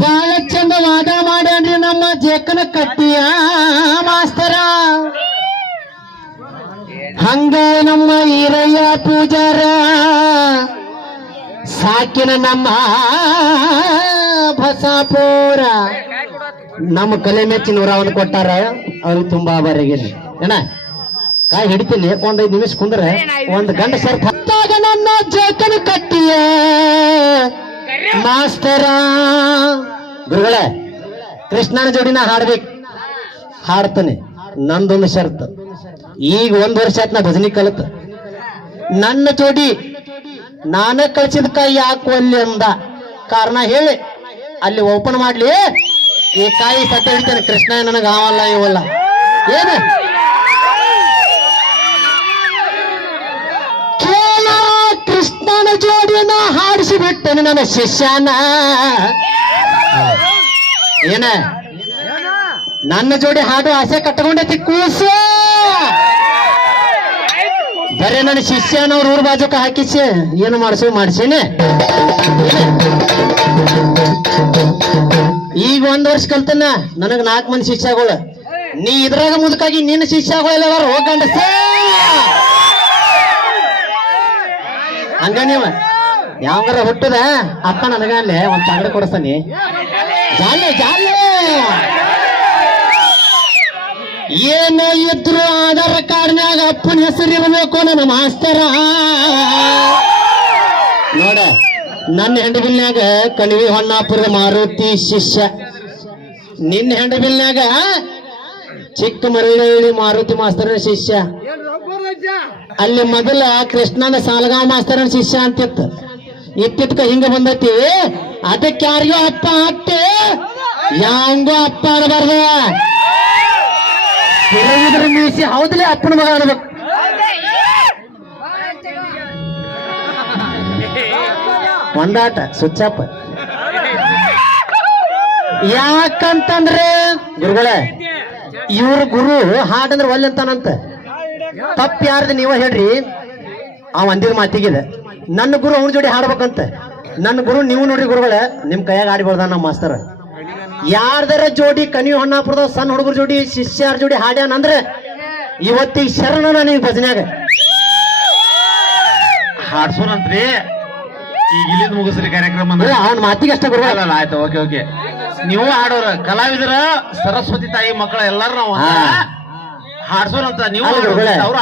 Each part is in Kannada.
ಬಾಳ ಚಂದ ವಾದ ಮಾಡ್ಯಾನ್ರಿ ನಮ್ಮ ಜೇಕನ ಕಟ್ಟಿಯ ಮಾಸ್ತರ. ಹಂಗ ನಮ್ಮ ಈರಯ್ಯ ಪೂಜಾರ, ಸಾಕಿನ ನಮ್ಮ ಬಸಾಪುರ. ನಮ್ಮ ಕಲೆ ಮೆಚ್ಚಿ ಅವನು ಕೊಟ್ಟಾರ, ಅವ್ರಿಗೆ ತುಂಬಾ ಆಭಾರಿಯಾಗಿದೆ ಏನ? ಕಾಯಿ ಹಿಡಿತೀನಿ ಒಂದ್ ಐದು ನಿಮಿಷ ಕುಂದ್ರೆ, ಒಂದ್ ಗಂಡ ಸರ್ ನನ್ನ ಜೇಕನ ಕಟ್ಟಿಯ ಮಾಸ್ತರ ಗುರುಗಳೇ, ಕೃಷ್ಣನ ಜೋಡಿನ ಹಾಡ್ಬೇಕು. ಹಾಡ್ತಾನೆ. ನಂದೊಂದು ಶರ್ತ್. ಈಗ ಒಂದ್ ವರ್ಷ ಆಯ್ತು ನಾ ಭಜನಿ ಕಲಿತ. ನನ್ನ ಜೋಡಿ ನಾನ ಕಳ್ಸಿದ ಕೈ ಯಾಕೆ ಅಲ್ಲಿ ಅಂದ. ಕಾರಣ ಹೇಳಿ, ಅಲ್ಲಿ ಓಪನ್ ಮಾಡ್ಲಿ. ಈ ಕಾಯಿ ಸತ್ತ ಹಿಡಿತಾನೆ ಕೃಷ್ಣ ನನಗ ಆವಲ್ಲ ಇವಲ್ಲ. ಏನು? ಕೃಷ್ಣನ ಜೋಡಿನ ಹಾಡಿಸಿ ಬಿಟ್ಟೆನು ನನ್ನ ಶಿಷ್ಯನ. ಏನ? ನನ್ನ ಜೋಡಿ ಹಾಡು ಆಸೆ ಕಟ್ಟಕೊಂಡೈತಿ ಕೂಸು. ಬರೇ ನನ್ನ ಶಿಷ್ಯನವ್ರ ಊರ್ ಬಾಜುಕ ಹಾಕಿಸಿ, ಏನು ಮಾಡಿಸು, ಮಾಡಿಸೇನೆ. ಈಗ ಒಂದ್ ವರ್ಷ ಕಲ್ತನ, ನನಗ್ ನಾಲ್ಕು ಮಂದಿ ಶಿಷ್ಯಗಳು. ನೀ ಇದ್ರಾಗ ಮುದುಕಾಗಿ ನಿನ್ನ ಶಿಷ್ಯಗಳು ಹೋಗಂಡ ಹಂಗ ನೀವ? ಯಾವಂಗಾರ ಹುಟ್ಟದ? ಅಪ್ಪ ನನಗ ಅಲ್ಲೇ, ಒಂದ್ ತಂಗಡ ಕೊಡಿಸ್ತಾನೆ. ಜಾಲೆ ಜಾಲೆ ಏನ ಇದ್ರು ಆಧಾರ ಕಾರ್ಡ್ನ್ಯಾಗ ಅಪ್ಪನ ಹೆಸರು ಇರಬೇಕು ನನ್ನ ಮಾಸ್ತರ. ನೋಡ, ನನ್ನ ಹೆಂಡಬಿಲ್ನ್ಯಾಗ ಕಣಿವಿ ಹೊನ್ನಾಪುರದ ಮಾರುತಿ ಶಿಷ್ಯ. ನಿನ್ನ ಹೆಂಡಬಿಲ್ನ್ಯಾಗ ಚಿಕ್ಕ ಮರಳಿ ಮಾರುತಿ ಮಾಸ್ತರನ ಶಿಷ್ಯ. ಅಲ್ಲಿ ಮೊದಲ ಕೃಷ್ಣನ ಸಾಲಗಾಂವ್ ಮಾಸ್ತರನ ಶಿಷ್ಯ ಅಂತಿತ್ತು. ಇತ್ತಿತ್ಕ ಹಿಂಗ ಬಂದೈತಿ. ಅದಕ್ಕೆ ಯಾರಿಗೋ ಅಪ್ಪ ಅತ್ತೆ ಯಾಂಗೋ ಅಪ್ಪ ಆಡಬಾರ್ದು ತಿರುಗಿದ್ರ ಮೀಸಿ ಹೌದಲೇ ಅಪ್ಪನ ಮಗ ಅನ್ಬೇಕು. ಒಂದಾಟ, ಸುಚ್ಚಪ್ಪ. ಯಾಕಂತಂದ್ರೆ, ಗುರುಗಳೇ, ಇವ್ರ ಗುರು ಹಾಡಂದ್ರೆ ಒಲ್ಲೆ ಅಂತಾನಂತ. ತಪ್ಪು ಯಾರ್ದು ನೀವ ಹೇಳ್ರಿ. ಆ ಅಂದಿದ ಮಾತಿಗಿದೆ. ನನ್ನ ಗುರು ಅವನ ಜೋಡಿ ಹಾಡ್ಬೇಕಂತ. ನನ್ನ ಗುರು ನೀವು ನೋಡ್ರಿ ಗುರುಗಳೇ ನಿಮ್ ಕೈಯಾಗ ಆಡಿಬಾರ್ದ ನಮ್ಮ ಮಾಸ್ತರ್. ಯಾರ್ದಾರ ಜೋಡಿ ಕನಿ ಹೊನ್ನಾಪುರದ ಸಣ್ಣ ಹುಡುಗರ ಜೋಡಿ ಶಿಷ್ಯಾರ ಜೋಡಿ ಹಾಡ್ಯಾನ ಅಂದ್ರೆ ಇವತ್ತಿಗೆ ಶರಣ ನನಗೆ ಭಜನ್ಯಾಗ. ಹಾಡ್ಸೋಣಂತ್ರಿ. ಈಗ ಇಲ್ಲಿಂದ ಮುಗಿಸ್ರಿ ಕಾರ್ಯಕ್ರಮ. ಅಂದ್ರೆ ಅವ್ನ ಮಾತಿಗೆ ಅಷ್ಟೇ ಗುರುಗಳಲ್ಲ ಅಲ್ಲ, ಆಯ್ತು ಓಕೆ ಓಕೆ. ನೀವು ಹಾಡೋರ ಕಲಾವಿದರ ಸರಸ್ವತಿ ತಾಯಿ ಮಕ್ಕಳ ಎಲ್ಲಾರು ನಾವು ಹಾ. ಹಾಡ್ಸೋಣಂತ ನೀವು ಅಲ್ಲ, ಗುರುಗಳೇ. ಅವ್ರು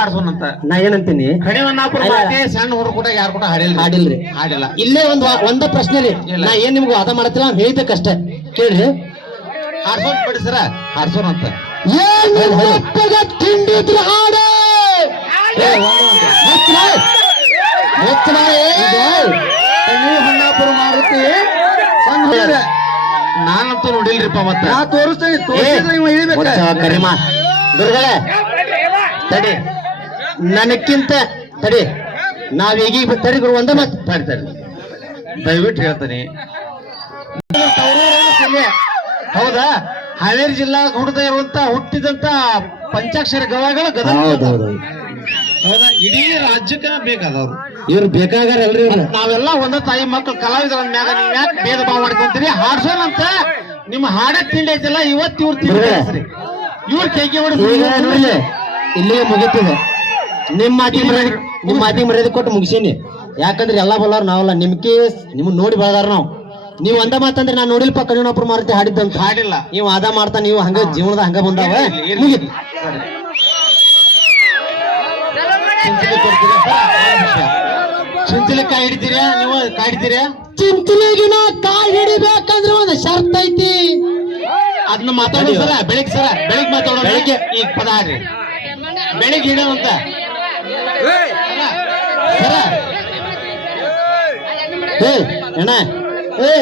ನಾ ಏನಂತೀನಿ? ಕಣಿವನ್ನಾಪುರ ಅಲ್ಲ. ಮಾತೆ ಸಣ್ಣ ಹುಡುಗ ಕೂಡ ಯಾರು ಕೂಡ ಹಾಡಿಲ್ಲ. ಹಾಡಿಲ್ರಿ. ಹಾಡಿಲ್ಲ. ಇಲ್ಲೇ ಒಂದ್ ವಾ- ಒಂದ ಪ್ರಶ್ನೆ ರೀ ಇಲ್ಲ. ನಾ ಏನ್ ನಿಮ್ಗೆ ವಾದ ಮಾಡತ್ತಿಲ್ಲ ಅವ್ನು ಅಷ್ಟೇ ಕೇಳ್ರಿ. ಹಾಡ್ಸೋಣ ಬಿಡಿ ಸರ. ಏನು ಹೊಟ್ಟೆಗ ತಿಂಡಿದ್ರು ಹಾಡು. ಏ, ಒಂದೇ ಒಂದು. ಹೊನ್ನಾಪುರ ಮಾರುತಿ. ಸಣ್ಣ ಹುಡುಗ. ನಾನಂತೂ ನೋಡಿಲ್ರಿಪ್ಪ ಮತ್ತ. ನಾ ತೋರಿಸ್ತೇನೆ ಮುಚ್ಚ ಕರಿಮ. ಗುರುಗಳೇ ತಡಿ. ನನಕ್ಕಿಂತ ತಡಿ. ನಾವ್ ಈಗೀಗ ತಡಿ ಗುರು ಒಂದ ಮತ್ತೆ ತಡಿ ತಡಿ ದಯವಿಟ್ಟು ಹೇಳ್ತೀನಿ. ಹೌದಾ? ಹಾವೇರಿ ಜಿಲ್ಲಾ ಹುಡುಗ ಇರುವಂತ ಹುಟ್ಟಿದಂತ ಪಂಚಾಕ್ಷರ ಗವಾಗಳು ಗದಗ ಹೌದಾ? ಇಡೀ ರಾಜ್ಯಕ್ಕ ಬೇಕಾದವ್ರು. ಇವ್ರು ಬೇಕಾಗಾರ ಅಲ್ರಿ ನಾವೆಲ್ಲ ಒಂದ ತಾಯಿ ಮಕ್ಕಳು ಕಲಾವಿದರ ಮ್ಯಾಗ ನೀವ್ ಯಾಕೆ ಭೇದ ಭಾವ ಮಾಡ್ಕೊಂತೀರಿ? ಹಾಡ್ಸೋಣಂತ. ನಿಮ್ಮ ಹಾಡ ತಿಂಡಿ ಐತಲ್ಲ ಇವತ್ತು ಇವ್ರು ತಿಂಡಿ. ಇವ್ರ ಕೈಗೆ ಈಗ ನೋಡ್ಲಿ ಇಲ್ಲಿಗೆ ಮುಗಿತಿದೆ. ನಿಮ್ಮ ಮಾತಿ ಮರ್ಯಾದೆ ನಿಮ್ಮ ಮಾತಿ ಮರ್ಯಾದೆ ಕೊಟ್ಟು ಮುಗಿಸೀನಿ. ಯಾಕಂದ್ರೆ ಎಲ್ಲಾ ಬಲ್ಲವ್ರು ನಾವಲ್ಲ. ನಿಮ್ಗೆ ನಿಮ್ ನೋಡಿ ಬೆಳೆದಾರ ನಾವು. ನೀವು ಅಂದ ಮಾತಂದ್ರೆ ನಾನು ನೋಡಿಲ್ಪ ಕಣ್ಣಿನೊಬ್ರು ಮಾರುತಿ ಹಾಡಿದ್ದಂತ ಹಾಡಿಲ್ಲ. ನೀವು ಅದ ಮಾಡ್ತಾ ನೀವು ಹಂಗ ಜೀವನದ ಹಂಗ ಬಂದಾವ. ಮುಗಿತು ಸರಿ. ಚಿಂಚಲಿ ಕೊಡ್ತೀರಾ ಸರ್? ಒಂದ್ ನಿಮಿಷ. ಚಿಂಚಲಿ ಕಾಯಿ ಹಿಡಿತೀರಾ? ನೀವು ಕಾಯಿ ಹಿಡಿತೀರಾ ಚಿಂತನೆಗಿನ ಕಾಯಿ ಐತಿ ಅದನ್ನ ಮಾತಾಡಿ ಸರ ಬೆಳಿಗ್ಗೆ ಸರ ಬೆಳಿಗ್ಗೆ ಮಾತಾಡೋ ಬೆಳಿಗ್ಗೆ. ಈಗ ಪದ ಆಡ್ರಿ. ಬೆಳಿಗ್ಗೆ ಹಿಡಿಯೋಣಂತ ಸರ. ಏ ಅಣ್ಣ. ಏ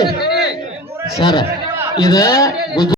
ಸರ ಇದು ಗುಜ